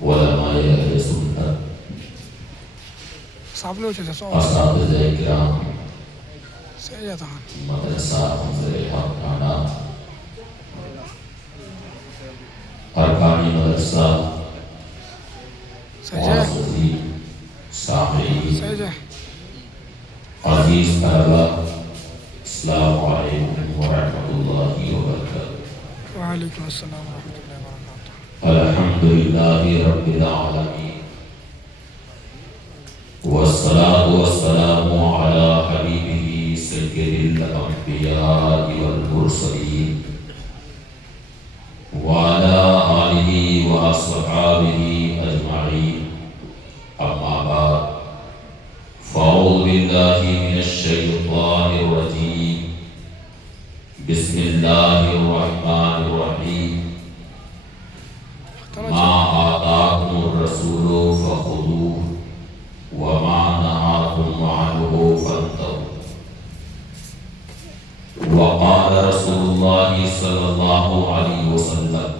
علماء اہل سنت، اساتذہ کرام، مدرسہ منظر حق ٹانڈا، ارکان مدرسہ، معززین، سامعین، عزیز طلبہ، السلام علیکم ورحمۃ اللہ وبرکاتہ۔ وعلیکم السلام ورحمۃ اللہ وبرکاتہ۔ الحمدللہ رب العالمین، والصلاة والسلام علی حبیبہ سید الانبیاء والمرسلین، وعلی آلہ واصحابہ اجمعین، اما بعد، فاعوذ باللہ من الشیطان الرجیم، بسم اللہ الرحمن الرحیم، ما آتاکم الرسول فخذوہ وما نهاكم عنه فانتهوا، وقال رسول الله صلى الله عليه وسلم: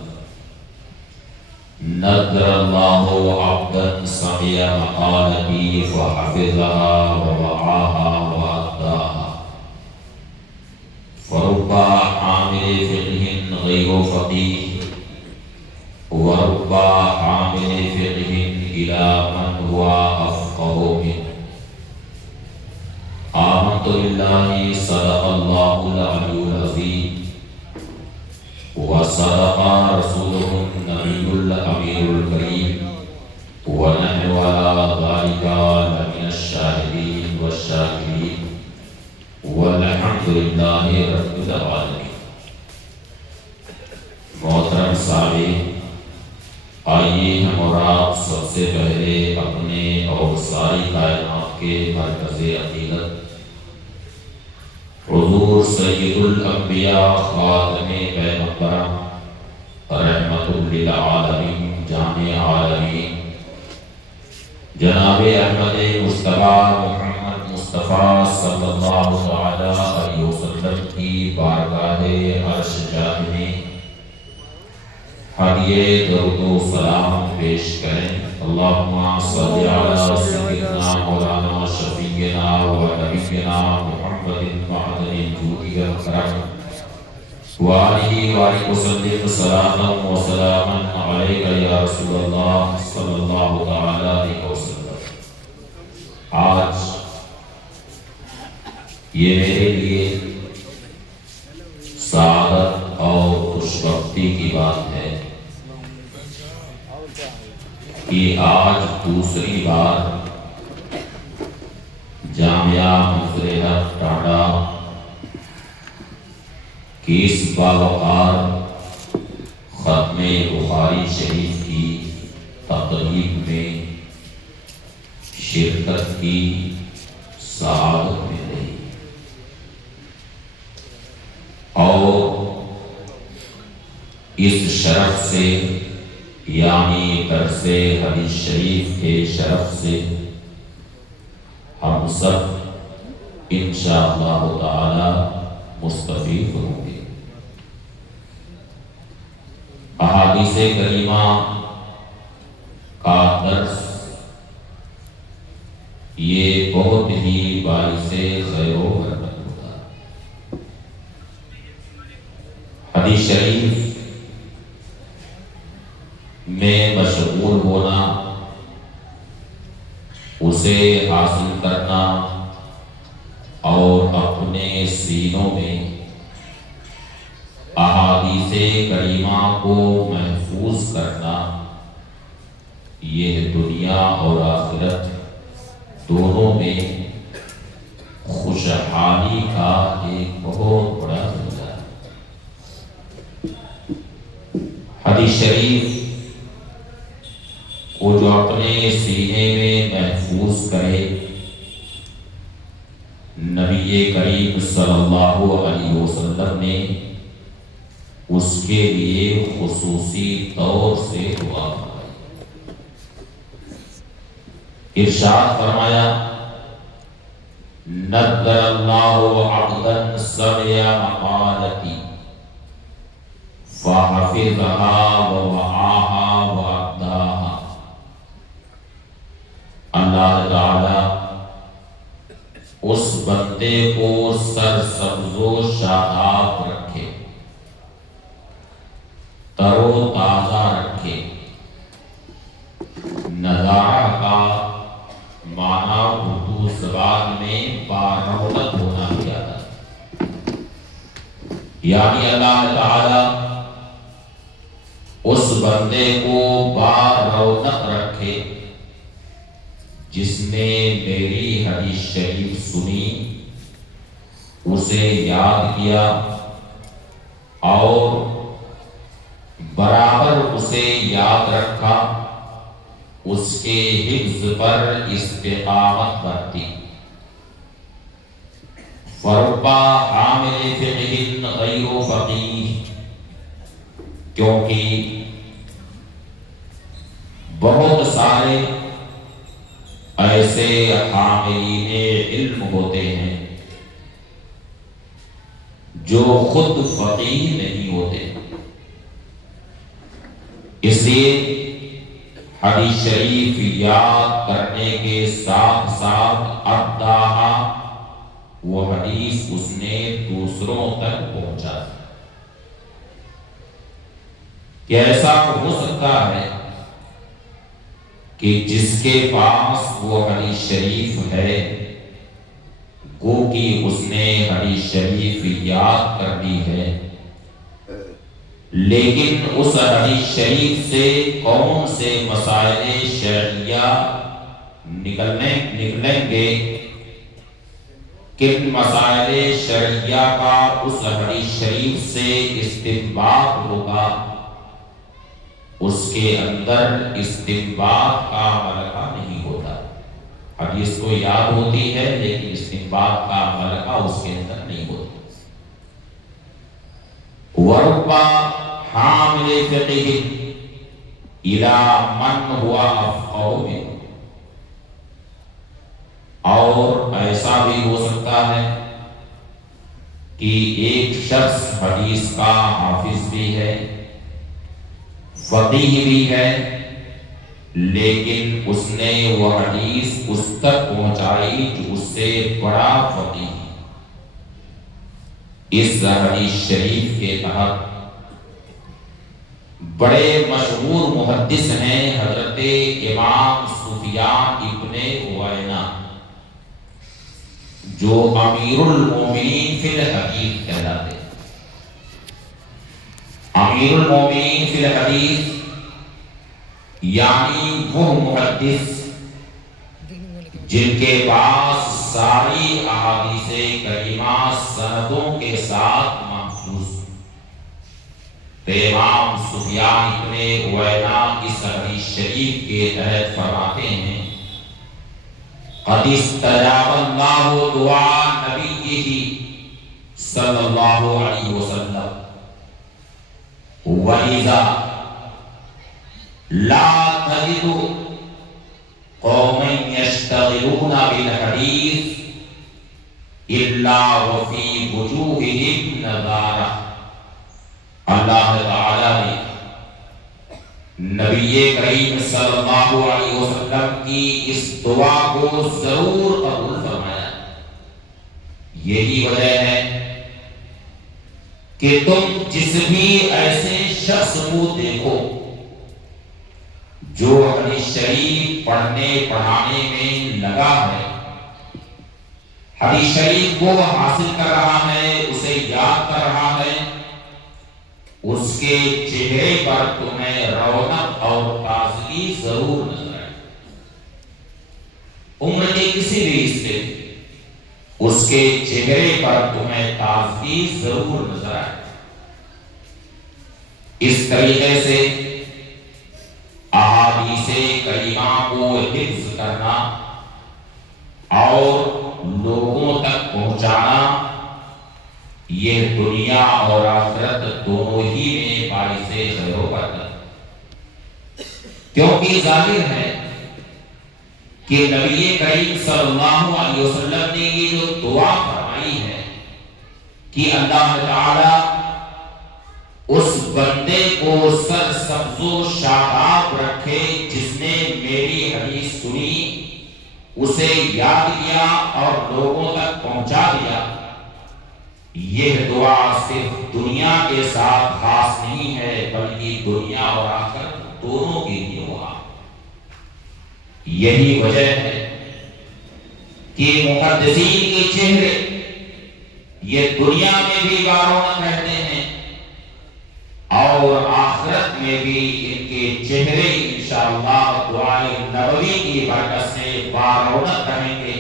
نذر الله عبدا سمع مقالتي فحفظها ووعاها وأداها، فرب حامل فقه غير فقيه، ورب حامل فقه إلى من هو أفقه منه. آمنت بالله صدق الله العلي العظيم، وصدق رسوله النبي الأمير الكريم، ونحن على ذلك لمن الشاهدين والشاكرين، والحمد لله رب العالمين. محترم سامعین، آئیے ہم اور آپ سب سے پہلے اپنے اور ساری کائنات کے مرکز عقیدت حضور سید الانبیاء خاتم پیغمبران رحمت للعالمین جامع عالمین جناب احمد مصطفیٰ محمد مصطفیٰ صلی اللہ علیہ وسلم کی بارگاہ عرش جاہ میں ہدیے درود و سلام پیش کریں۔ اللہم صلی علی سیدنا مولانا شفیعنا و نبینا محمد معدن الجود والکرم وآلہ وآلہ وسلم صلاة و سلاما علیک یا رسول اللہ صلی اللہ علیہ وسلم۔ آج یہ میرے لیے سعادت اور خوشبختی کی بات ہے کہ آج دوسری بار جامعہ منظر حق ٹانڈا کی اس باوقار ختم بخاری شریف کی تقریب میں شرکت کی سعادت مل رہی اور اس شرف سے یعنی درس حدیث شریف کے شرف سے ہم سب انشاءاللہ تعالی مستفید ہوں گے۔ احادیث کریمہ کا درس یہ بہت ہی باعث خیر و برکت ہوتا ہے۔ حدیث شریف میں مشغول ہونا، اسے حاصل کرنا اور اپنے سینوں میں احادیث کریمہ کو محفوظ کرنا، یہ دنیا اور آخرت دونوں میں خوشحالی کا ایک بہت بڑا ذریعہ ہے۔ حدیث شریف وہ جو اپنے سینے میں محفوظ کرے، نبی کریم صلی اللہ علیہ وسلم نے اس کے لیے خصوصی طور سے دعا فرمائی۔ ارشاد فرمایا: نذر اللہ عبدا سمع مقالتی فحفظها ووعاها وأداها، بندے کو سرسبز و شاداب رکھے، تر و تازہ رکھے۔ نظارہ کا معنی اردو زبان میں بارونق ہونا بھی آتا ہے، یعنی اللہ تعالی اس بندے کو بارونق رکھے جس نے میری حدیث شریف سنی، اسے یاد کیا اور برابر اسے یاد رکھا، اس کے حفظ پر استقامت برتی۔ فربا عامل فقہ غیر فقیہ، کیونکہ بہت سارے ایسے حاملین علم ہوتے ہیں جو خود فقیہ نہیں ہوتے، اس لیے حدیث شریف یاد کرنے کے ساتھ ساتھ اداہا، وہ حدیث اس نے دوسروں تک پہنچا۔ کہ ایسا ہو سکتا ہے کہ جس کے پاس وہ حدیث شریف ہے، گو کہ اس نے حدیث شریف یاد کر دی ہے، لیکن اس حدیث شریف سے کون سے مسائل شرعیہ نکلیں گے، کن مسائل شرعیہ کا اس حدیث شریف سے استنباط ہوگا، اس کے اندر استنباط کا ملکہ نہیں ہوتا۔ حدیث کو یاد ہوتی ہے لیکن استنباط کا ملکہ اس کے اندر نہیں ہوتا۔ وربا حامل فقہ الی من ہوا افقہ منہ، اور ایسا بھی ہو سکتا ہے کہ ایک شخص حدیث کا حافظ بھی ہے، فقیہ بھی ہے، لیکن اس نے وہ حدیث اس تک پہنچائی جو اس سے بڑا فقیہ ہے۔ اس حدیث شریف کے تحت بڑے مشہور محدث ہیں حضرت امام سفیان ابن عیینہ، جو امیر المومنین فی الحدیث کہلاتے ہیں۔ امیر المومنین فی الحدیث یعنی وہ محدث جن کے پاس ساری احادیث کریمہ سندوں کے ساتھ محفوظ۔ تو امام سفیان ابن عیینہ اس حدیث شریف کے تحت فرماتے ہیں، قد استجاب اللہ دعاء نبیہ صلی اللہ علیہ وسلم، وَإِذَا لَا تَجِدُ قَوْمًا يَشْتَغِلُونَ بِالْحَدِيثِ إِلَّا وَفِي وُجُوهِهِمْ نَضَارَةٌ۔ اللہ تعالیٰ نے نبی کریم صلی اللہ علیہ وسلم کی اس دعا کو ضرور قبول فرمایا۔ یہی وجہ ہے کہ تم جس بھی ایسے شخص کو دیکھو جو حدیث شریف پڑھنے پڑھانے میں لگا ہے، حدیث شریف کو حاصل کر رہا ہے، اسے یاد کر رہا ہے، اس کے چہرے پر تمہیں رونق اور تازگی ضرور نظر آئے۔ عمر کے کسی بھی حصے اس کے چہرے پر تمہیں تازگی ضرور نظر آئے۔ اس طریقے سے احادیث کریمہ کو حفظ کرنا اور لوگوں تک پہنچانا، یہ دنیا اور آخرت دونوں ہی میں باعث خیر و برکت، کیونکہ ظاہر ہے کہ نبی کریم صلی اللہ علیہ وسلم نے یہ جو دعا فرمائی ہے کہ اللہ تعالی اس بندے کو سرسبز و شاداب رکھے جس نے میری حدیث سنی، اسے یاد کیا اور لوگوں تک پہنچا دیا، یہ دعا صرف دنیا کے ساتھ خاص نہیں ہے بلکہ دنیا اور آخرت دونوں کے لیے ہوا۔ یہی وجہ ہے کہ محدثین کے چہرے یہ دنیا میں بھی بارونق رہتے ہیں اور آخرت میں بھی ان کے چہرے انشاءاللہ دعائے نبوی کی برکت سے بارونق رہیں گے،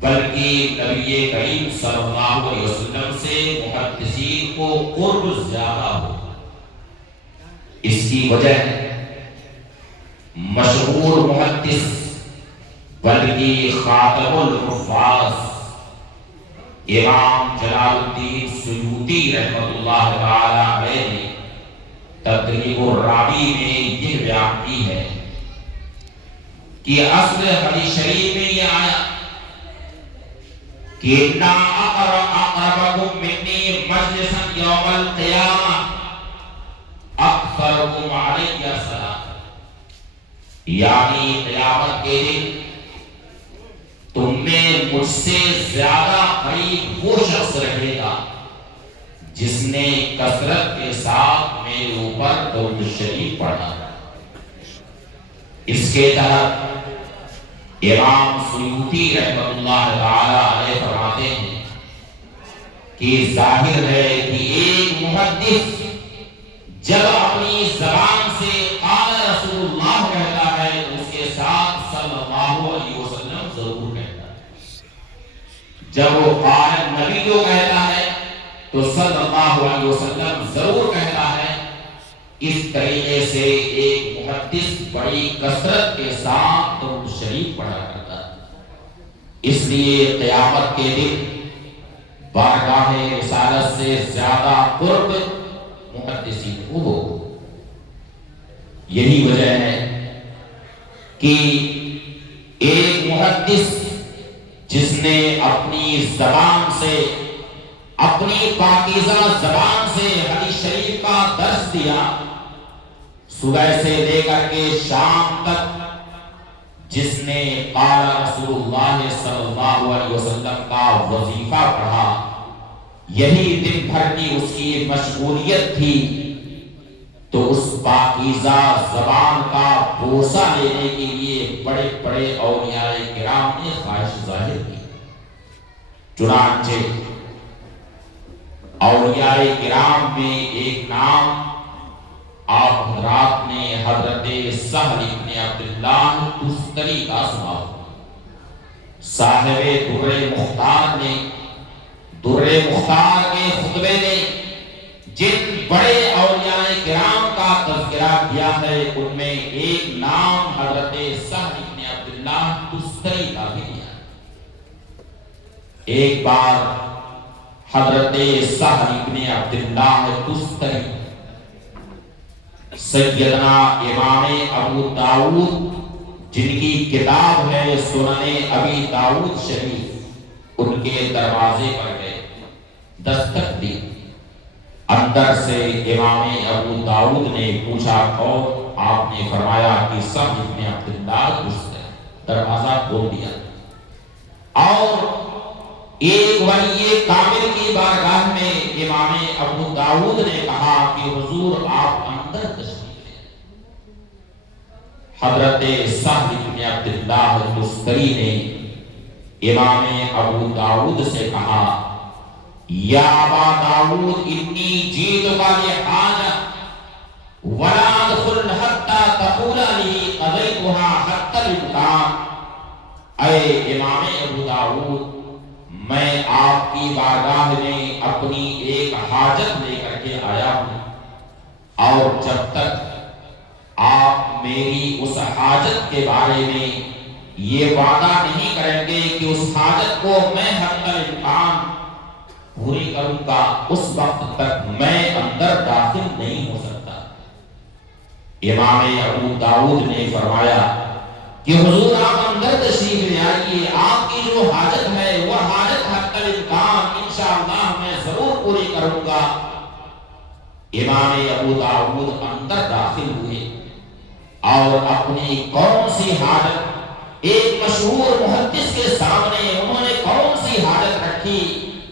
بلکہ نبی کریم صلی اللہ علیہ وسلم سے محدثین کو قرب زیادہ ہو۔ اس کی وجہ مشہور محدث بلکہ خاتم الحفاظ امام جلال الدین سیوطی رحمۃ اللہ تعالی علیہ نے تدریب الراوی میں یہ بیان کی ہے کہ اصل حدیث شریف میں یہ آیا کہ اِنَّا أَقْرَبَكُم مِّنِّي مَجْلِسًا يَوْمَ الْقِيَامَةِ أَكْثَرُكُمْ عَلَيَّ الصَّلَاةَ، یعنی قیامت کے دن تم میں مجھ سے زیادہ قریب وہ شخص رہے گا جس نے کثرت کے ساتھ میرے اوپر درود شریف پڑھا۔ اس کے تحت امام سیوطی رحمۃ اللہ تعالی علیہ فرماتے ہیں کہ ظاہر ہے کہ ایک محدث جب اپنی زبان سے قال رسول اللہ کہتا ہے تو اس کے ساتھ صلی اللہ علیہ وسلم ضرور کہتا ہے، جب وہ قال نبی جو کہتا ہے تو صلی اللہ علیہ وسلم ضرور کہتا ہے۔ اس طریقے سے ایک محدث بڑی کثرت کے ساتھ درود شریف پڑھا کرتا ہے۔ اس لیے قیامت کے دن بارگاہ رسالت سے زیادہ قرب محدثین کو ہو۔ یہی وجہ ہے کہ ایک محدث جس نے اپنی زبان سے، اپنی پاکیزہ زبان سے حدیث شریف کا درس دیا، صبح سے لے کر کے شام تک جس نے قال رسول اللہ صلی اللہ علیہ وسلم کا وظیفہ پڑھا، یہی دن بھر کی اس کی مشغولیت تھی، تو اس پاکیزہ زبان کا بوسہ لینے کے لیے بڑے بڑے اولیاء کرام نے خواہش ظاہر کی۔ چنانچہ اولیاء کرام میں ایک نام آپ حضرات نے حضرت سہل بن عبداللہ تستری کا سنا، صاحب در مختار نے در مختار کے خطبے میں جن بڑے اولیاء کرام کا تذکرہ کیا ہے ان میں ایک نام حضرت سہل بن عبداللہ تستری کا بھی لیا۔ ایک بار حضرت سہل بن عبداللہ تستری سیدنا امام ابو داؤد جن کی کتاب ہے سنن ابی داؤد شریف، ان کے دروازے پر گئے، دستک دی۔ اندر سے امام ابو داؤد نے پوچھا کون؟ آپ نے فرمایا کہ سہل بن عبداللہ تستری۔ دروازہ کھول دیا اور ایک ولی کامل کی بارگاہ میں امام ابو داؤد نے کہا کہ حضور آپ اندر تشریف لیں۔ حضرت سہل بن عبداللہ تستری نے امام ابو داؤد سے کہا یا ابا داؤد انی جیتک لحاجہ ولا ادخل حتی تقول لی قضیتها حتی الامکان۔ اے امام ابو داؤد، میں آپ کی بارگاہ میں اپنی ایک حاجت لے کر کے آیا ہوں، اور جب تک آپ میری اس حاجت کے بارے میں یہ وعدہ نہیں کریں گے کہ اس حاجت کو میں حتی الامکان پوری کروں گا، اس وقت تک میں اندر داخل نہیں ہو سکتا۔ امام ابو داؤد نے فرمایا کہ حضور آپ اندر تشریف لے آئیے، آپ کی جو حاجت ہے وہ حاجت حتی الامکان انشاءاللہ میں ضرور پوری کروں گا۔ امام ابو داؤد اندر داخل ہوئے اور اپنی کون سی حاجت ایک مشہور محدث کے سامنے انہوں نے کون سی حاجت رکھی؟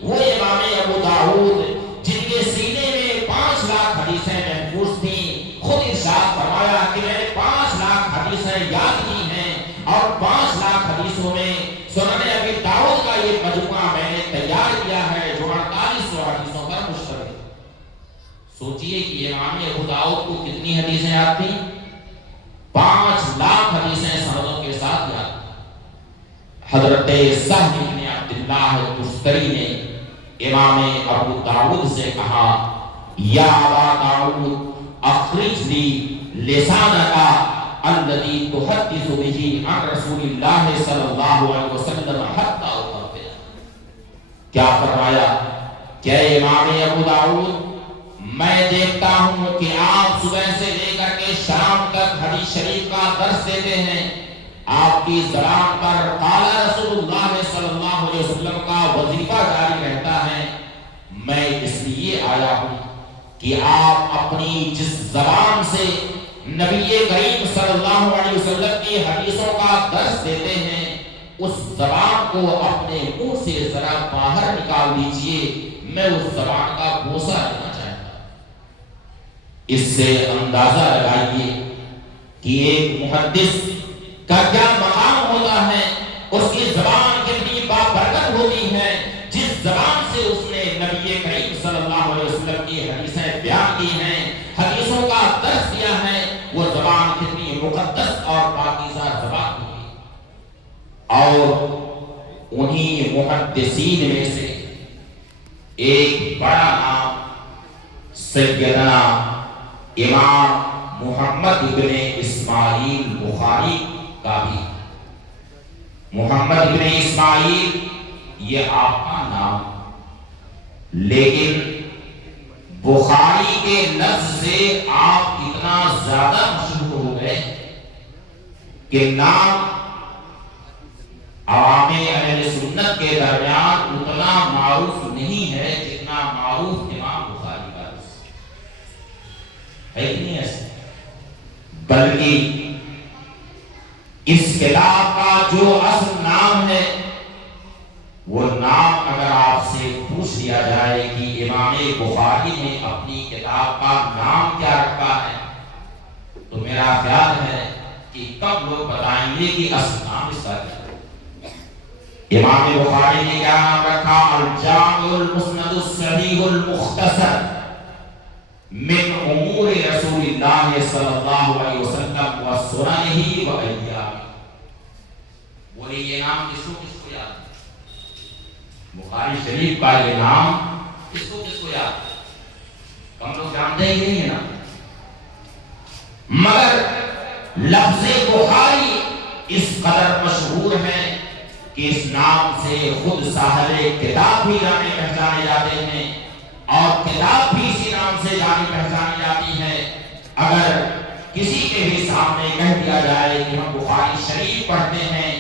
وہ امام ابو داؤد جن کے سینے میں 5 لاکھ حدیثیں محفوظ تھیں، خود ارشاد فرمایا کہ میں نے 5 لاکھ حدیثیں یاد کی ہیں اور 5 لاکھ حدیثوں میں سنن ابی داؤد کا یہ مجموعہ میں نے تیار کیا ہے جو 4800 حدیثوں پر مشتمل ہے۔ سوچئے کہ امام ابو داؤد کو کتنی حدیثیں یاد تھیں؟ 5 لاکھ حدیثیں سندوں کے ساتھ یاد۔ حضرت سہل بن عبداللہ تستری نے امام ابو داؤد سے کہا یا ابا داؤد اخرج لی لسانک الذی تحدث به عن رسول اللہ صلی اللہ علیہ وسلم حتی اقبل۔ کیا فرمایا کہ امام ابو داؤد میں دیکھتا ہوں کہ آپ صبح سے لے کر کے شام تک حدیث شریف کا درس دیتے ہیں، آپ کی زبان پر قال رسول اللہ صلی اللہ علیہ وسلم کا وظیفہ جاری رہتا ہے۔ میں اس لیے آیا ہوں کہ آپ اپنی جس زبان سے نبی کریم صلی اللہ علیہ وسلم کی حدیثوں کا درس دیتے ہیں اس زبان کو اپنے منہ سے ذرا باہر نکال دیجئے، میں اس زبان کا بوسہ لینا چاہتا ہوں۔ اس سے اندازہ لگائیے کہ ایک محدث کا کیا مقام ہوتا ہے، اس کی زبان کتنی بابرکت ہوتی ہے۔ جس زبان سے اس نے نبی کریم صلی اللہ علیہ وسلم کی حدیثیں بیان کی ہیں، حدیثوں کا درس دیا ہے، وہ زبان کتنی مقدس اور پاکیزہ زبان ہوگی۔ اور انہی محدثین میں سے ایک بڑا نام سیدنا امام محمد ابن اسماعیل بخاری کا بھی۔ محمد ابن اسماعیل یہ آپ کا نام، لیکن بخاری کے لفظ سے آپ اتنا زیادہ مشہور ہو گئے کہ نام عوام اہل سنت کے درمیان اتنا معروف نہیں ہے جتنا معروف امام بخاری کا ہے کہ نہیں ایسا؟ بلکہ اس کتاب کا جو اصل نام ہے وہ نام اگر آپ سے پوچھ لیا جائے کہ امام بخاری نے اپنی کتاب کا نام کیا رکھا ہے تو میرا خیال ہے کہ کب لوگ بتائیں گے کہ اصل نام اس کا کیا ہے۔ امام بخاری نے کیا نام رکھا؟ الجامع المسند الصحیح المختصر من امور رسول اللہ صلی اللہ علیہ وسلم و سننہ و ایامہ۔ بولیے یہ نام کس کو یاد ہے؟ بخاری شریف کا یہ نام کس کو یاد ہے؟ ہم لوگ جانتے ہی نہیں ہے نا، مگر لفظ بخاری اس قدر مشہور ہے کہ اس نام سے خود صاحب کتاب بھی جانے پہچانے جاتے ہیں اور کتاب بھی اسی نام سے جانی پہچانی جاتی ہے۔ اگر کسی کے بھی سامنے کہہ دیا جائے کہ ہم بخاری شریف پڑھتے ہیں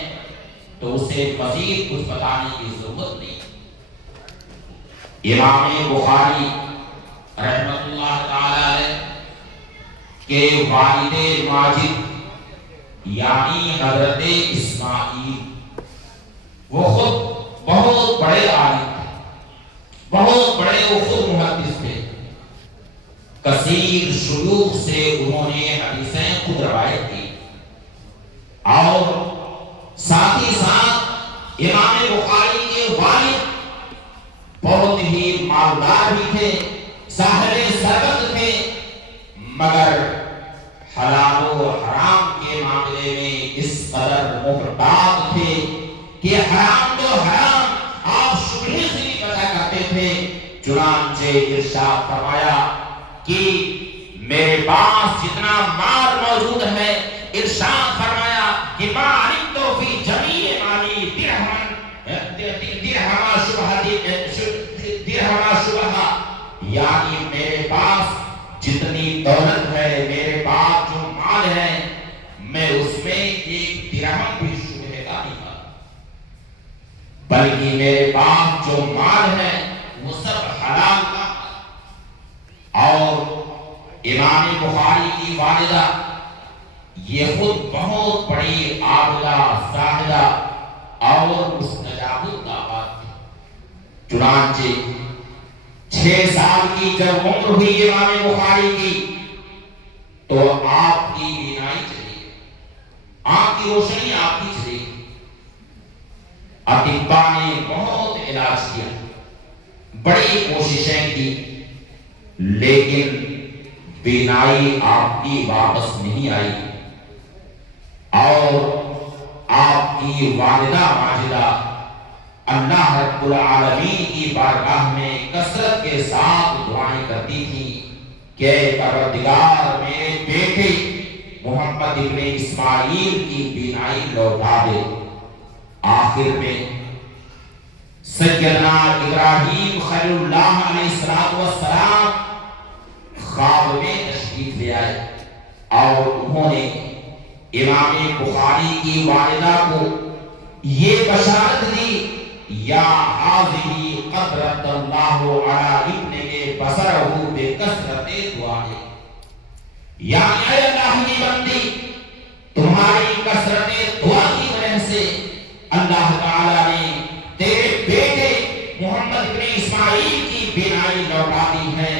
تو اسے مزید کچھ بتانے کی ضرورت نہیں۔ امام بخاری رحمۃ اللہ تعالی علیہ کے والد ماجد یعنی حضرت اسماعیل وہ خود بہت بڑے عالم تھے، بہت بڑے وہ خود محدث تھے، کثیر شیوخ سے انہوں نے حدیثیں خود روایت کی اور ساتھ ہی ساتھ امام بخاری کے والد بہت ہی مالدار بھی تھے، صاحب ثروت تھے، مگر حلال و حرام کے معاملے میں اس قدر محتاط تھے کہ حرام تو حرام آپ شبہے سے بھی بچا کرتے تھے۔ چنانچہ ارشاد فرمایا کہ میرے پاس جتنا مال موجود ہے، ارشاد فرمایا کہ ما علمت فی جمیع مالی درہما شبہ، یعنی میرے پاس جتنی دولت ہے، میرے پاس جو مال ہے، میں اس میں ایک درہم بھی شبہ کا نہیں پاتا، بلکہ میرے پاس جو مال ہے وہ سب حلال کا۔ اور امام بخاری کی والدہ یہ خود بہت بڑی عابدہ زاہدہ اور مستجاب الدعوات تھی۔ چنانچہ 6 سال کی جب عمر ہوئی امام بخاری کی تو آپ کی بینائی چلی گئی، آنکھ کی روشنی آپ کی چلی گئی۔ اطباء نے بہت علاج کیا، بڑی کوششیں کی، لیکن بینائی آپ کی واپس نہیں آئی، اور آپ کی والدہ ماجدہ اللہ رب العالمین کی بارگاہ میں کثرت کے ساتھ دعائیں کرتی تھی کہ پروردگار میرے بیٹے محمد ابن اسماعیل کی بینائی لوٹا دے۔ آخر میں سیدنا ابراہیم خلیل اللہ علیہ السلام خواب میں تشریف لے آئے اور انہوں نے امام بخاری کی والدہ کو یہ بشارت دی، یا حاضری قدرت اللہ علی ابن بصرہ بکثرت دعائے، یعنی اے اللہ کی بندی، تمہاری کثرت دعا کی وجہ سے اللہ تعالی نے تیرے بیٹے محمد بن اسماعیل کی بینائی لوٹا دی ہے۔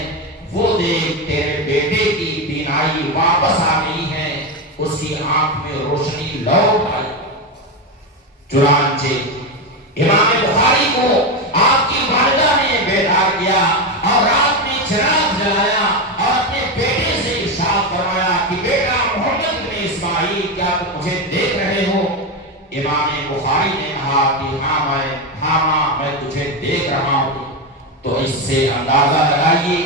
وہ دیکھ تیرے بیٹے کی بینائی واپس آ گئی ہے، اس کی آنکھ میں روشنی لوٹ آئی۔ چنانچہ امام بخاری کو آپ کی والدہ نے بیدار کیا اور رات میں چراغ جلایا اور اپنے بیٹے سے ارشاد فرمایا کہ بیٹا محمد بن اسماعیل، کیا تم مجھے دیکھ رہے ہو؟ امام بخاری نے کہا کہ ہاں ماں، میں تجھے دیکھ رہا ہوں۔ تو اس سے اندازہ لگائیے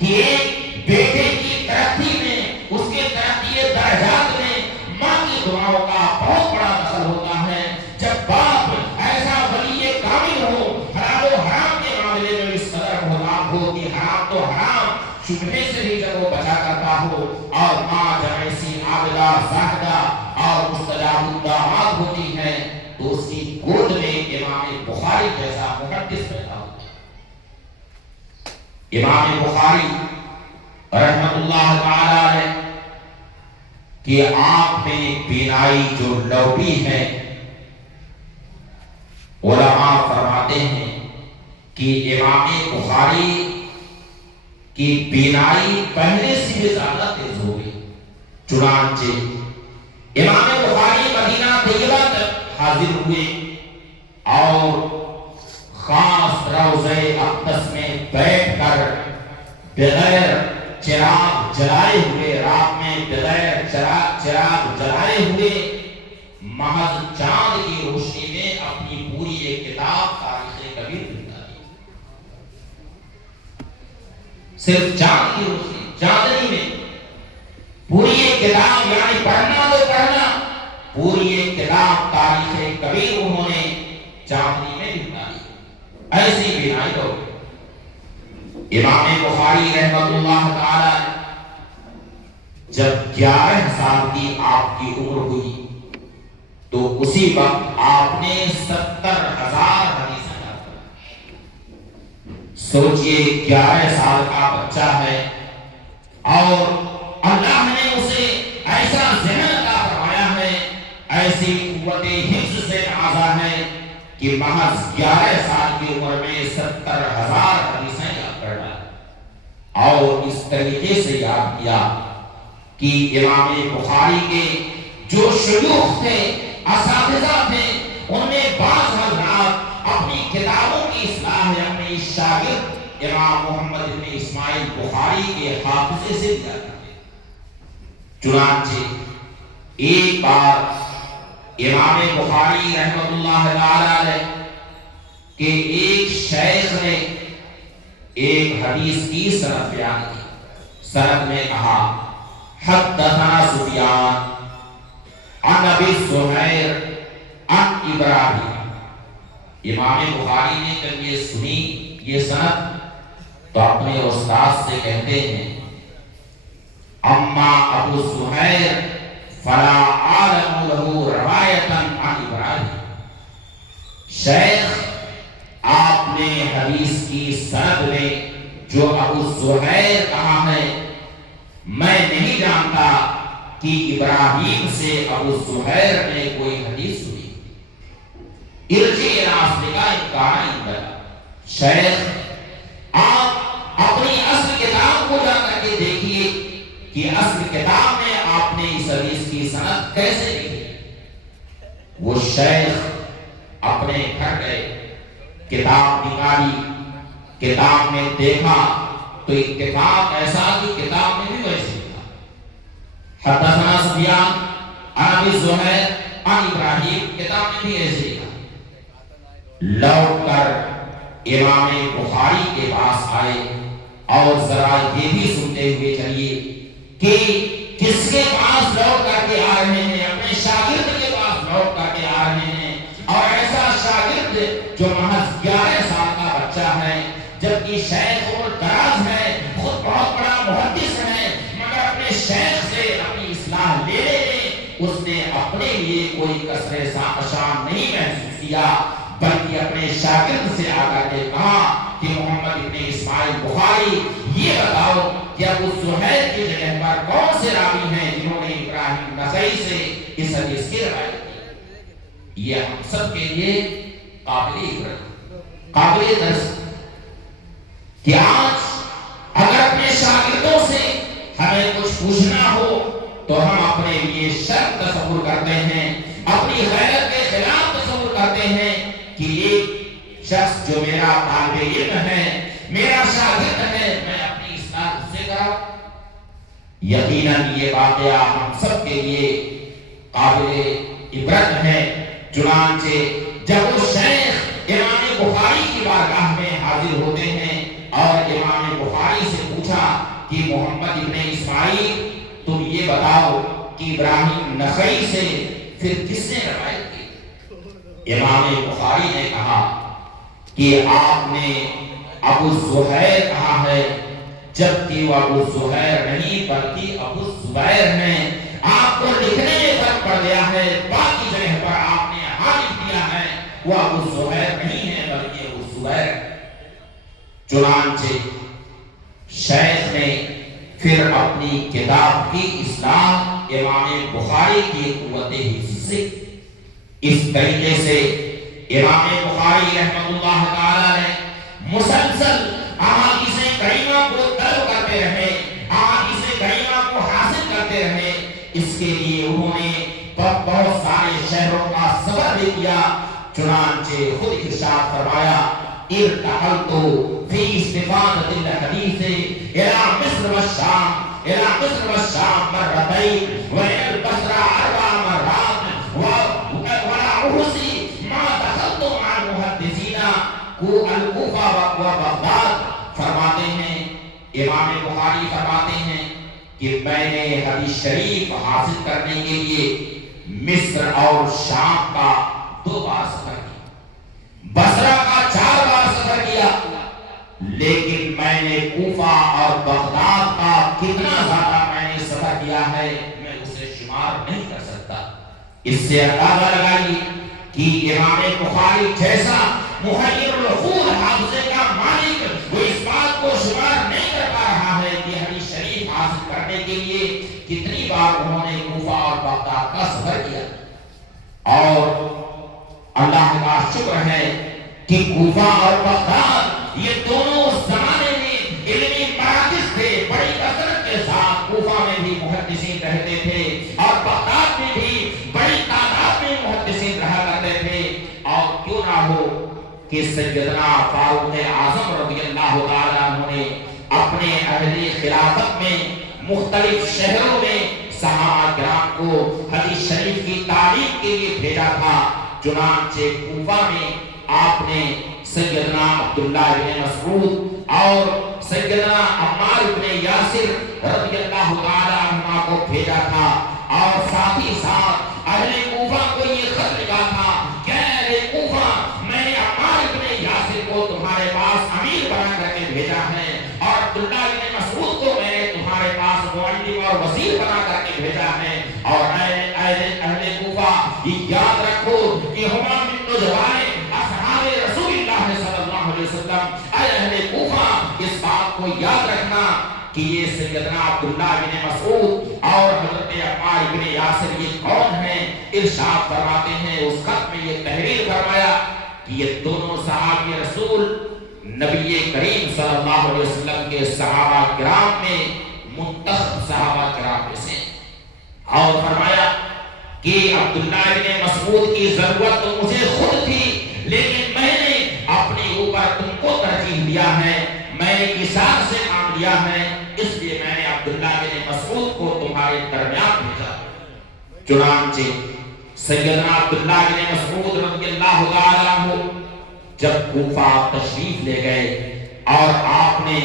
کہ ایک بیٹے کی ترقی میں، اس کے ترقی درجات میں ماں کی دعاؤں کا بہت بڑا دخل ہوتا ہے۔ جب باپ ایسا ولی کامل ہو، حلال و حرام کے معاملے میں اس قدر محتاط ہو کہ حرام تو حرام، شبہے سے بھی جب وہ بچا کرتا ہو، اور ماں جب ایسی عابدہ زاہدہ اور مستجاب الدعوات ہوتی ہے تو اس کی گود میں امام بخاری جیسا محدث پیدا ہوتا ہے۔ امام بخاری رحمت اللہ تعالی علیہ کی آنکھ میں بینائی جو لوٹی ہے، علماء فرماتے ہیں کہ امام بخاری کی بینائی پہلے سے بھی زیادہ تیز ہو گئی۔ چنانچہ امام بخاری مدینہ طیبہ تک حاضر ہوئے اور خاص روضہ اقدس میں بیٹھ کر بغیر چراغ جلائے ہوئے، رات میں بغیر چراغ جلائے ہوئے، محض چاند کی روشنی میں اپنی پوری ایک کتاب تاریخ کبیر لکھا دی۔ صرف چاند کی روشنی، چاندنی میں پوری ایک کتاب، یعنی پڑھنا تو پڑھنا، پوری ایک کتاب تاریخ کبیر انہوں نے چاندنی میں لکھا دی۔ ایسی بینائی ہو امام بخاری رحمت اللہ تعالی جب 11 سال کی آپ کی عمر ہوئی تو اسی وقت آپ نے 70,000 حدیثیں یاد کر۔ سوچئے 11 سال کا بچہ ہے اور اللہ نے اسے ایسا ذہن عطا فرمایا ہے، ایسی قوت حفظ سے نوازا ہے کہ محض 11 سال کی عمر میں 70,000 حدیثیں یاد کر ڈالی، اور اس طریقے سے یاد کیا کہ امام بخاری کے جو شیوخ تھے، اساتذہ تھے، ان میں بعض حضرات اپنی کتابوں کی اصلاح اپنے شاگرد امام محمد بن اسماعیل بخاری کے حافظے سے دیا کرتے۔ چنانچہ ایک بار امام بخاری رحمت اللہ تعالی علیہ کہ ایک شیخ نے ایک حدیث کی سند بیان کی۔ سند میں کہا حدثنا سفیان عن ابی زہیر عن ابراہیم۔ امام بخاری نے جب یہ سنی یہ سند تو اپنے استاد سے کہتے ہیں اما ابو زہیر فلا عالم له روایتا عن ابراہیم۔ شیخ آپ نے حدیث کی سند میں جو ابو زہیر کہا ہے، میں نہیں جانتا کہ ابراہیم ابراہیم سے ابو زہیر نے کوئی حدیث سنی، ارجع الی اصلک ان کان عندک، شیخ آپ اپنی اصل کتاب کو جا کر کے دیکھیے کہ اصل کتاب میں آپ نے اس حدیث کی سند کیسے لکھی۔ وہ شیخ اپنے گھر گئے، کتاب نکالی، کتاب میں دیکھا تو اتفاق ایسا کہ کتاب میں بھی ویسے تھا، حدثنا سفیان عن ابی زہیر عن ابراہیم، کتاب میں بھی ایسے لکھا۔ لوٹ کر امام بخاری کے پاس آئے اور ذرا یہ بھی سنتے ہوئے چلیے کہ کس کے پاس لوٹ کر کے آ رہے ہیں، اپنے شاگرد کے پاس لوٹ کر کے آ رہے ہیں، اور ایسا شاگرد جو محض 11 سال کا بچہ ہے، جبکہ شیخ اور دراز ہے، خود بہت بڑا محدث ہے، مگر اپنے شیخ سے اپنی اصلاح لینے میں اس نے اپنے لیے کوئی کسر شان نہیں محسوس کیا، بلکہ اپنے شاگرد سے آ کر کے کہا کہ محمد ابن اسماعیل بخاری یہ بتاؤ کہ ابو زہیر کی جگہ پر کون سے راوی ہیں جنہوں نے ابراہیم نخعی سے اس حدیث کی روایت کی۔ یہ ہم سب کے لیے قابل عبرت، قابل درس کہ آج اگر اپنے شاگردوں سے ہمیں کچھ پوچھنا ہو تو ہم اپنے لیے شرط تصور کرتے ہیں، اپنی غیرت کے خلاف تصور کرتے ہیں کہ ایک شخص جو میرا طالب علم ہے، میرا شاگرد ہے، میں اپنی اصلاح اس سے کراؤں۔ یقیناً یہ واقعہ ہم سب کے لیے قابل عبرت ہے۔ چنانچہ جب وہ شیخ امام بخاری کی بارگاہ میں حاضر ہوتے ہیں اور امام بخاری سے پوچھا کہ محمد ابن اسماعیل تم یہ بتاؤ کہ ابراہیم نخعی سے پھر کس نے روایت کی؟ امام بخاری نے کہا کہ آپ نے ابو زہیر کہا ہے، جبکہ وہ ابو زہیر نہیں بلکہ ابو زبیر ہیں، آپ کو لکھنے میں فرق پڑ گیا ہے، باقی جگہ پر آپ نے ہاں لکھ دیا ہے وہ ابو زہیر نہیں ہے بلکہ ابو زبیر۔ چنانچہ شیخ نے پھر اپنی کتاب کی اصلاح امام بخاری کی قوت حفظ سے اس طریقے سے امام بخاری رحمۃ اللہ تعالی نے مسلسل احادیث کریمہ کو طلب کرتے رہے، احادیث کریمہ کو حاصل کرتے رہے، اس کے لیے انہوں نے بہت سارے شہروں کا سفر بھی کیا۔ چنانچہ خود ارشاد فرمایا ارتحلت فی استفادۃ الحدیث الی مصر والشام مرتين وإلى البصرة 4 مرات ولا أحصي ما دخلت مع المحدثين الكوفة وبغداد۔ فرماتے ہیں امام بخاری فرماتے ہیں کہ میں نے حدیث شریف حاصل کرنے کے لیے مصر اور شام کا 2 بار سفر کیا، بصرہ کا 4 بار سفر کیا، لیکن میں نے کوفہ اور بغداد کا کتنا زیادہ میں نے سفر کیا ہے میں اسے شمار نہیں کر سکتا۔ اس سے اندازہ لگائیے کہ امام بخاری جیسا محیر العقول حافظے کا مالک وہ اس بات کو شمار نہیں کر پا رہا ہے کہ حدیث شریف حاصل کرنے کے لیے کتنی بار انہوں نے کوفہ اور بغداد کا سفر کیا۔ اور اللہ کا شکر ہے کہ کوفہ اور بغداد یہ دونوں زمانے میں علمی مراکز تھے، بڑی کثرت کے ساتھ کوفہ میں بھی محدثین رہتے تھے اور بغداد میں بھی بڑی تعداد میں محدثین رہا کرتے تھے۔ اور کیوں نہ ہو کہ سیدنا فاروق اعظم رضی اللہ تعالیٰ عنہ نے اپنے عہد خلافت میں مختلف شہروں میں صحابہ کرام کو حدیث شریف کی تعلیم کے لیے بھیجا تھا۔ چنانچہ کوفہ میں آپ نے سیدنا عبداللہ بن مسعود اور سیدنا عمار بن یاسر رضی اللہ تعالی عنہ کو بھیجا تھا، اور ساتھ ہی ساتھ اہل کوفہ کو یہ خط لکھا تھا کہ اہل کوفہ میں نے عمار بن یاسر کو تمہارے پاس امیر بنا کر کے بھیجا ہے، اور عبداللہ بن مسعود کو میں نے تمہارے پاس معلم اور وزیر بنا کر کے بھیجا ہے، اور اہل کوفہ یہ یاد رکھو کہ ہما من نجوان اصحاب رسول اللہ صلی اللہ علیہ وسلم، اے اہل کوفہ اس بات کو یاد رکھنا کہ یہ سیدنا عبداللہ بن مسعود اور حضرت عمار بن یاسر یہ کون ہیں؟ ارشاد فرماتے ہیں اس خط میں یہ تحریر فرمایا کہ یہ دونوں صحابی رسول نبی کریم صلی اللہ علیہ وسلم کے صحابہ کرام میں منتخب صحابہ کرام میں سے، اور فرمایا کہ عبداللہ بن مسعود کی ضرورت تو مجھے خود تھی، لیکن میں نے اپنے اوپر تم کو ترجیح دیا ہے، میں نے ایثار سے کام لیا ہے، اس لیے میں نے عبداللہ بن مسعود کو تمہارے درمیان بھیجا۔ چنانچہ سیدنا عبداللہ بن مسعود رضی اللہ تعالیٰ عنہ جب کوفہ تشریف لے گئے اور آپ نے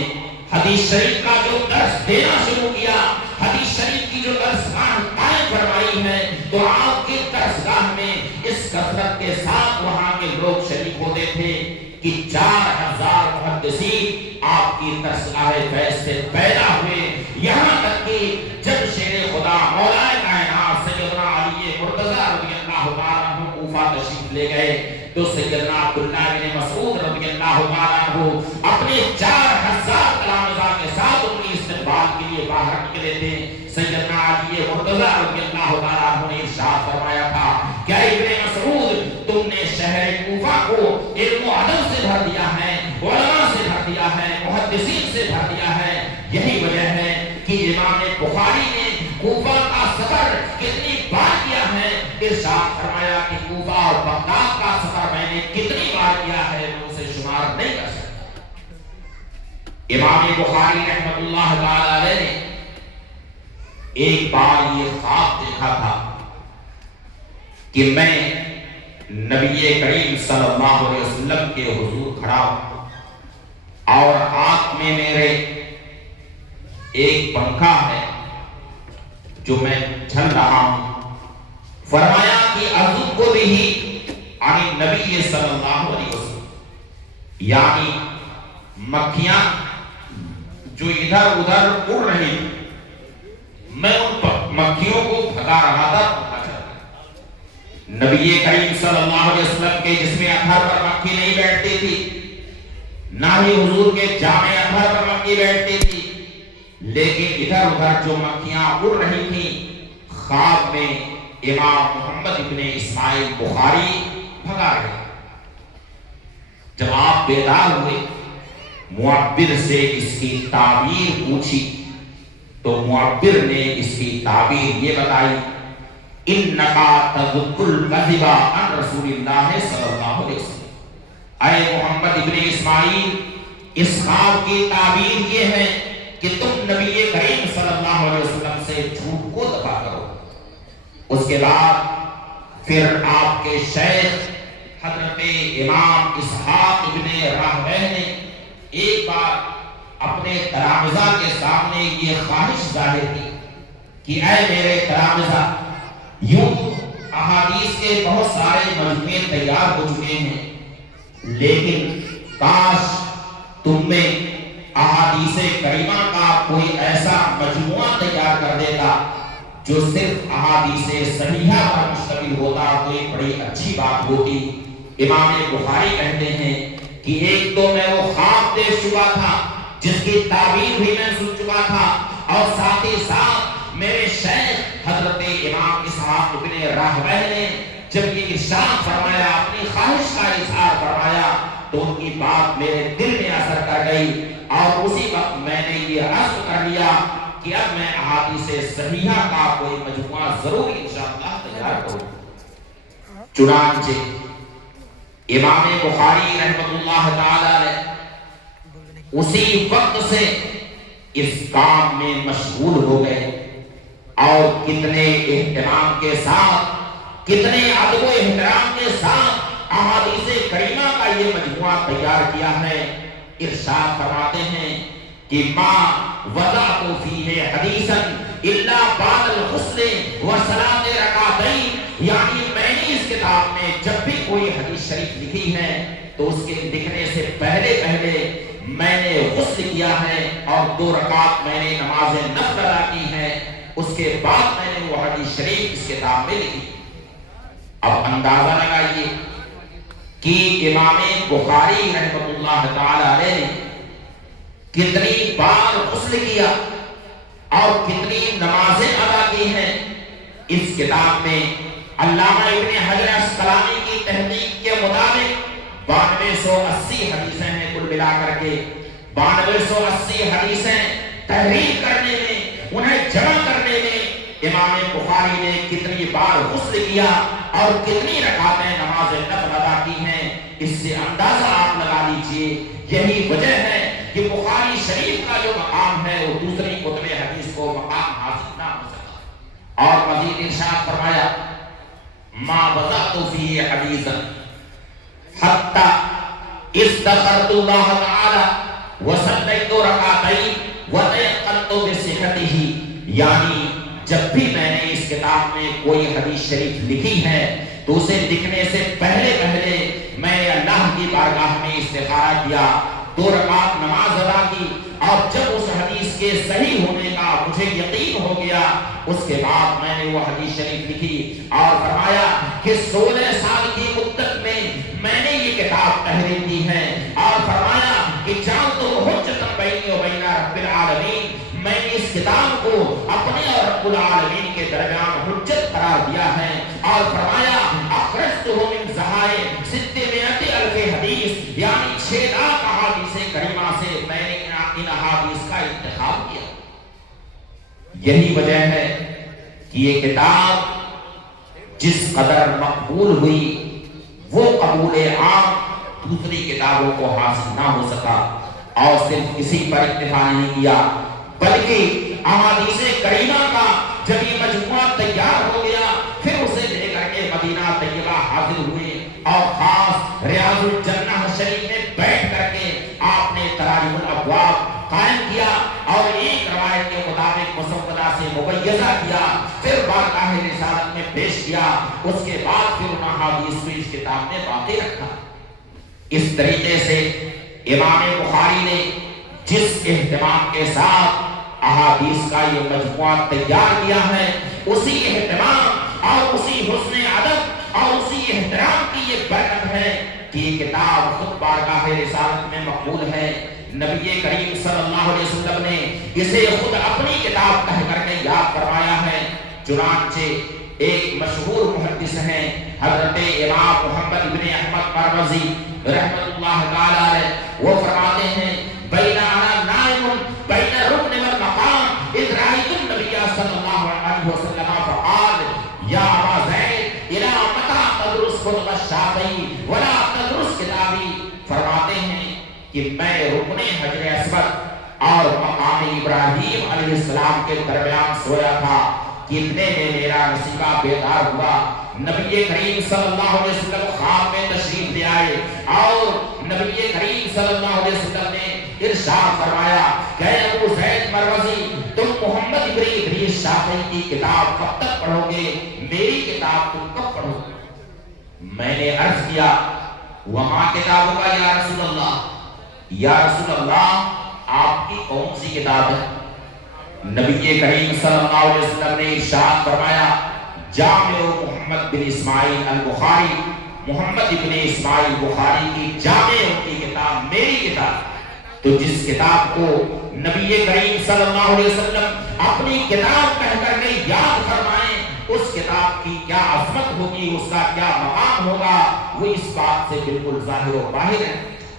حدیث شریف کا جو درس دینا شروع کیا، حدیث شریف کی جو درسگاہ قائم فرمائی ہے، تو آپ کی درسگاہ میں اس کثرت کے ساتھ وہاں کے لوگ شریک ہوتے تھے کہ 4000 محدثین آپ کی درسگاہ فیض سے پیدا ہوئے، یہاں تک کہ جب شیر خدا مولا کائنات سیدنا علی مرتضیٰ رضی اللہ تعالیٰ عنہ کوفہ تشریف لے گئے تو سیدنا عبداللہ بن مسعود رضی اللہ تعالیٰ عنہ اپنے 4000 تلامذہ کے ساتھ ان کی استقبال کے لیے باہر نکلے تھے۔ سیدنا علی مرتضیٰ رضی اللہ تعالیٰ عنہ نے ارشاد فرمایا تھا کہ ابن مسعود تم نے شہر کوفہ کو علم و ادب سے بھر دیا ہے، علماء سے بھر دیا ہے، محدثین سے بھر دیا ہے۔ یہی وجہ ہے کہ امام بخاری نے کوفہ کا سفر کتنی بار کیا ہے، ارشاد فرمایا کہ کوفہ اور بغداد کا سفر میں نے کتنی بار کیا ہے میں اسے شمار نہیں کر سکتا۔ امام بخاری رحمۃ اللہ تعالی علیہ نے ایک بار یہ خواب دیکھا تھا کہ میں نبی کریم صلی اللہ علیہ وسلم کے حضور کھڑا ہوں اور ہاتھ میں میرے ایک پنکھا ہے جو میں چل رہا ہوں۔ فرمایا کہ اذکر به عن نبی صلی اللہ علیہ وسلم، یعنی مکھیاں جو ادھر ادھر اڑ رہی میں ان مکھیوں کو بھگا رہا تھا۔ نبی کریم صلی اللہ علیہ وسلم کے جسم اطہر پر مکھی نہیں بیٹھتی تھی، نہ ہی حضور کے جامع اطہر پر مکھی بیٹھتی تھی، لیکن ادھر ادھر جو مکھیاں اڑ رہی تھیں خواب میں امام محمد ابن اسماعیل بخاری بھگا رہے۔ جب آپ بیدار ہوئے معبر سے اس کی تعبیر پوچھی تو معبر نے اس کی تعبیر یہ بتائی، انکا تذکر الکذب عن رسول اللہ صلی اللہ علیہ وسلم، اے محمد ابن اسماعیل اس خواب کی تعبیر یہ ہے کہ تم نبی کریم صلی اللہ علیہ وسلم سے جھوٹ کو دفع کرو۔ اس کے بعد پھر آپ کے شیخ حضرت امام اسحاق ابن راہویہ نے ایک بار اپنے تلامذہ کے سامنے یہ خواہش ظاہر کی کہ اے میرے تلامذہ، یوں احادیث کے بہت سارے مجموعے تیار ہو چکے ہیں، لیکن کاش تم میں احادیث کریمہ کا کوئی ایسا مجموعہ تیار کر دیتا جو صرف احادیث صحیحہ پر مشتمل ہوتا، کوئی بڑی اچھی بات ہوتی۔ امام بخاری کہتے ہیں کہ ایک تو میں وہ خواب دیکھ چکا تھا جس کی تعبیر بھی میں سن چکا تھا، اور ساتھ ہی ساتھ میرے شیخ حضرت امام اسحاق ابن راہویہ نے جب یہ ارشاد فرمایا، اپنی خواہش کا اظہار فرمایا، تو ان کی بات میرے دل میں اثر کر گئی، اور اسی وقت میں نے یہ عزم کر لیا کہ اب میں احادیث صحیحہ کا کوئی مجموعہ ضرور انشاءاللہ تیار کروں۔ چنانچہ امام بخاری رحمۃ اللہ تعالی علیہ اسی وقت سے اس کام میں مشغول ہو گئے، اور کتنے اہتمام کے ساتھ، کتنے ادب و احترام کے ساتھ احادیث کریمہ کا یہ مجموعہ تیار کیا ہے۔ ارشاد فرماتے ہیں کہ ما وضعت فیہ حدیثا الا بعد الغسل وصلاۃ رکعتین، یعنی میں نے اس کتاب میں جب بھی کوئی حدیث شریف لکھی ہے تو اس کے لکھنے سے پہلے میں نے غسل کیا ہے اور 2 رکعت میں نے نماز نفل ادا کی ہے، اس کے بعد میں نے وہ حدیث شریف اس کتاب میں لکھی۔ اب اندازہ لگائیے کہ امام بخاری رحمۃ اللہ تعالی علیہ نے کتنی بار غسل کیا، اور کتنی نمازیں ادا کی ہیں۔ اس کتاب میں علامہ ابن حجر اسقلانی کی تحقیق کے مطابق 9280 حدیثیں ہیں کل ملا کر کے۔ 9280 حدیثیں تحریر کرنے میں، انہیں جمع کرنے میں امام بخاری نے کتنی بار غسل کیا اور کتنی رکعتیں نماز نفل ادا کی ہیں، اس سے اندازہ آپ لگا لیجئے۔ یہی وجہ ہے کہ بخاری شریف کا جو مقام ہے وہ دوسری کتب حدیث کو مقام حاصل نہ ہو سکا۔ اور مزید ارشاد فرمایا ما وضعت فيه حدیثا حتی استغفرت اللہ تعالی وصلیت رکعتین وتيقنت بصحته، یعنی جب بھی میں نے اس کتاب میں کوئی حدیث شریف لکھی ہے تو اسے لکھنے سے پہلے میں نے اللہ کی بارگاہ میں استخارہ کیا، 2 رکعت نماز ادا کی، اور جب اس حدیث کے صحیح ہونے کا مجھے یقین ہو گیا اس کے بعد میں نے وہ حدیث شریف لکھی۔ اور فرمایا کہ 16 سال کی مدت میں نے یہ کتاب تحریر کی ہے، اور فرمایا کہ جعلت حجۃ بینی و بین رب العالمین، میں نے اس کتاب کو اپنے اور رب العالمین کے درمیان حجت قرار دیا ہے۔ اور فرمایا اخرجتہ من ذخائر 600,000 حدیث، یعنی 6 لاکھ احادیث کریمہ سے میں نے ان احادیث کا انتخاب کیا۔ یہی وجہ ہے کہ یہ کتاب جس قدر مقبول ہوئی وہ قبول عام دوسری کتابوں کو حاصل نہ ہو سکا، اور صرف اسی پر اکتفا نہیں کیا بلکہ احادیث کریمہ کا جب یہ مجموعہ تیار ہو گیا پھر اسے لے کر کے مدینہ طیبہ حاضر ہوئے، اور خاص ریاض الجنہ شریف میں بیٹھ کر کے آپ نے تراجم الابواب قائم کیا، اور ایک روایت کے مطابق مسودہ سے مبیضہ کیا، پھر بارگاہ رسالت میں پیش کیا، اس کے بعد پھر ان احادیث کو اس کتاب میں باقی رکھا۔ اس طریقے سے امام بخاری نے جس اہتمام کے ساتھ احادیث کا یہ مجموعہ تیار کیا ہے، اسی اہتمام اور اسی حسن ادب اور اسی احترام کی یہ برکت ہے کہ یہ کتاب خود بارگاہ رسالت میں مقبول ہے۔ نبی کریم صلی اللہ علیہ وسلم نے اسے خود اپنی کتاب کہہ کر کے یاد فرمایا ہے۔ چنانچہ ایک مشہور محدث ہیں حضرت امام محمد بن احمد مروزی رحمۃ اللہ تعالی علیہ، وہ فرماتے ہیں بین انا نائم بین الرکن والمقام اذ رأیت النبی صلی اللہ علیہ وسلم فقال یا ابا زید الی متی تدرس کتب الشافعی ولا تدرس کتابی، فرماتے ہیں کہ میں رکن حجر اسود اور مقام ابراہیم علیہ السلام کے درمیان سویا تھا، کتنے میں میرا نصیبہ بیدار ہوا، نبی کریم صلی اللہ علیہ وسلم خواب میں تشریف لے آئے، اور نبی کریم صلی اللہ علیہ وسلم نے ارشاد فرمایا کہ ابو زید مروزی تم محمد ابن ادریس شافعی کی کتاب کب تک پڑھو گے، میری کتاب تم کب پڑھو گے؟ میں نے عرض کیا وہاں کتابوں کا یا رسول اللہ، یا رسول اللہ آپ کی کون سی کتاب ہے؟ نبی کریم صلی اللہ علیہ وسلم نے ارشاد فرمایا جامع محمد بن اسماعیل البخاری، محمد ابن اسماعیل بخاری کی جامع ان کی کتاب میری کتاب۔ تو جس کتاب کو نبی کریم صلی اللہ علیہ وسلم اپنی کتاب کہہ کر کے یاد فرمائیں، اس کتاب کی کیا عظمت ہوگی، اس کا کیا مقام ہوگا، وہ اس بات سے بالکل ظاہر و باہر ہے۔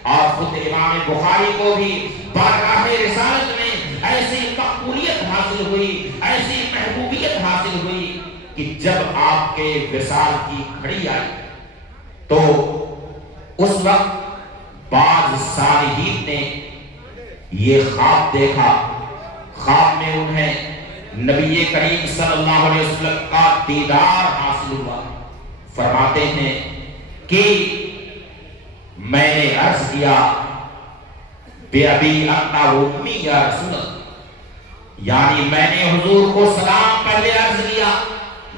اور خود امام بخاری کو بھی بارگاہ رسالت میں ایسی مقبولیت حاصل ہوئی، ایسی محبوبیت حاصل ہوئی کہ جب آپ کے وصال کی گھڑی آئی تو اس وقت بعض صالحین نے یہ خواب دیکھا، خواب میں انہیں نبی کریم صلی اللہ علیہ وسلم کا دیدار حاصل ہوا۔ فرماتے ہیں کہ میں نے عرض کیا بے ابی انا و امی یا رسول اللہ، یعنی میں نے حضور کو سلام پہلے عرض کیا،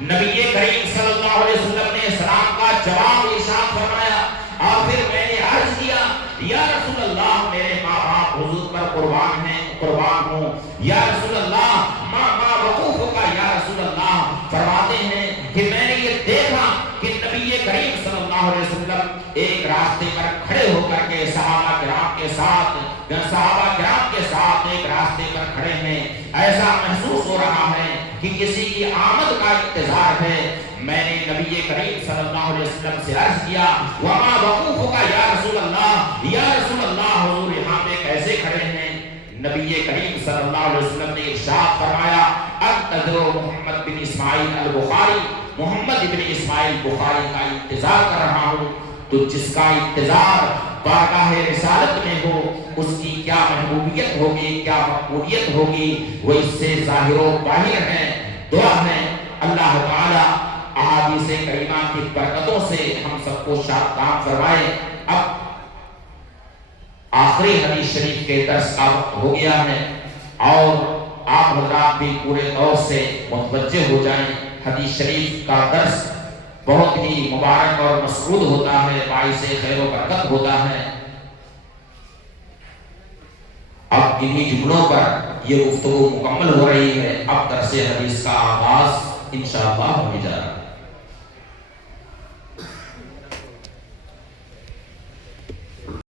نبی کریم صلی اللہ علیہ وسلم نے سلام کا جواب ارشاد فرمایا، اور پھر میں نے عرض کیا یا رسول اللہ میرے ماں باپ حضور پر قربان ہیں، قربان ہوں، یا رسول اللہ ماں وقوف کا، یا رسول اللہ فرماتے ہیں کہ میں نے یہ دیکھا کہ نبی کریم صلی اللہ علیہ وسلم ایک راستے پر کھڑے ہو کر کے صحابہ کرام کے ساتھ ایک راستے پر کھڑے ہیں، ایسا محسوس ہو رہا ہے کہ کسی کی آمد کا انتظار ہے. میں نے نبی کریم صلی اللہ علیہ وسلم سے عرض کیا وما وقوفک یا رسول اللہ، یا رسول اللہ حضور یہاں پہ کیسے کھڑے ہیں؟ نبی کریم صلی اللہ علیہ وسلم نے ارشاد فرمایا انتظر محمد بن اسماعیل البخاری، محمد بن اسماعیل بخاری کا انتظار کر رہا ہوں. تو جس کا انتظار بارگاہ رسالت میں ہو اس کی کیا محبوبیت ہوگی، کیا مقبولیت ہوگی، وہ اس سے ظاہر و باہر ہے. دعا ہے اللہ تعالی احادیث کریمہ کی برکتوں سے ہم سب کو شاد کام فرمائے. اب آخری حدیث شریف کے درس کا وقت ہو گیا ہے اور آپ حضرات بھی پورے طور سے متوجہ ہو جائیں. حدیث شریف کا درس بہت ہی مبارک اور مسعود ہوتا ہے، باعث خیر و برکت ہوتا ہے. اب انہی جملوں پر یہ گفتگو مکمل ہو رہی ہے. اب درس حدیث کا آغاز انشاءاللہ ہونے جا رہا ہے.